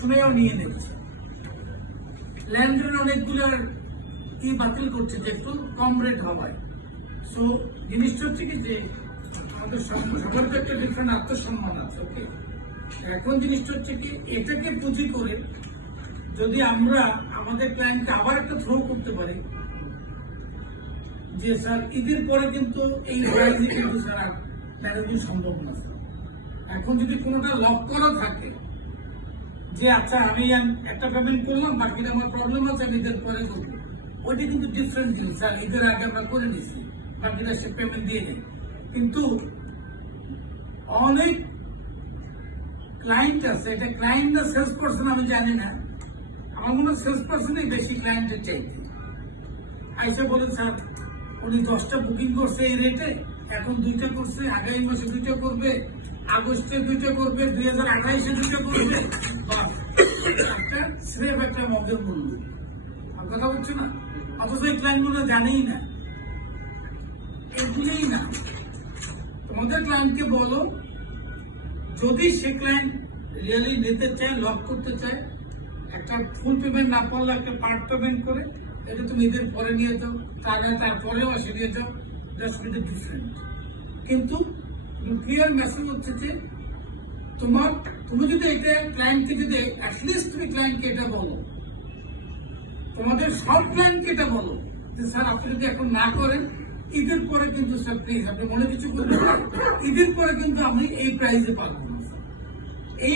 শুনেও নিয়ে নিচ্ছে। ল্যান্ডের অনেকগুলো কি বাতিল করছে যে একটু কম রেট হওয়ায়। সো জিনিসটা হচ্ছে কি যে আমাদের সবার তো একটা ডিফারেন্ট আত্মসম্মান আছে। ওকে, এখন জিনিসটা হচ্ছে কি এটাকে পুঁজি করে যদি আমরা আমাদের ক্লায়েন্টকে আবার একটা থ্রো করতে পারি যে স্যার ঈদের পরে কিন্তু এই প্রাইসে কিন্তু স্যার আর ম্যানেজিং সম্ভব না স্যার। এখন যদি কোনোটা লক করা থাকে যে আচ্ছা আমি একটা পেমেন্ট করলাম, বাকিটা আমার প্রবলেম আছে আমি ঈদের পরে করবো, ওইটা কিন্তু ডিফারেন্ট জিনিস। স্যার ঈদের আগে আমরা করে দিচ্ছি, বাকিটা সে পেমেন্ট দিয়ে দেয়। কিন্তু অনেক ক্লায়েন্ট আছে, এটা ক্লায়েন্ট না সেলস পার্সন আমি জানি না, আমার মনে হয় সেলস পার্সনই বেশি ক্লায়েন্টের চাইতে। আইসা বলে স্যার উনি 10টা বুকিং করছে এই রেটে, এখন 2টা করছে, আগামী মাসে 2টা করবে, আগস্টে 2টা করবে, 2028-এ 2টা করবে। একটা স্রেফ একটা মগের মূল্য কথা বলছে না, অথচ এই ক্লায়েন্ট গুলো জানেই না, এগুলোই না। তোমাদের ক্লায়েন্টকে বলো যদি সে ক্লায়েন্ট রিয়েলি নিতে চায়, লক করতে চায়, একটা ফুল পেমেন্ট না পারলে একটা পার্ট পেমেন্ট করে এটা তুমি ঈদের পরে নিয়ে যাও, তারপরেও আসে নিয়ে যাও, দ্যাটস ভেরি ডিফারেন্ট। কিন্তু ক্লিয়ার মেসেজ হচ্ছে যে তুমি যদি এটা ক্লায়েন্টকে যদি অ্যাটলিস্ট তুমি ক্লায়েন্টকে এটা বলো, তোমাদের সব ক্লায়েন্টকে এটা বলো যে স্যার আপনি যদি এখন না করেন ঈদের পরে কিন্তু স্যার প্লিজ আপনি মনে কিছু করবেন, ঈদের পরে কিন্তু আমি এই প্রাইসে পাবো।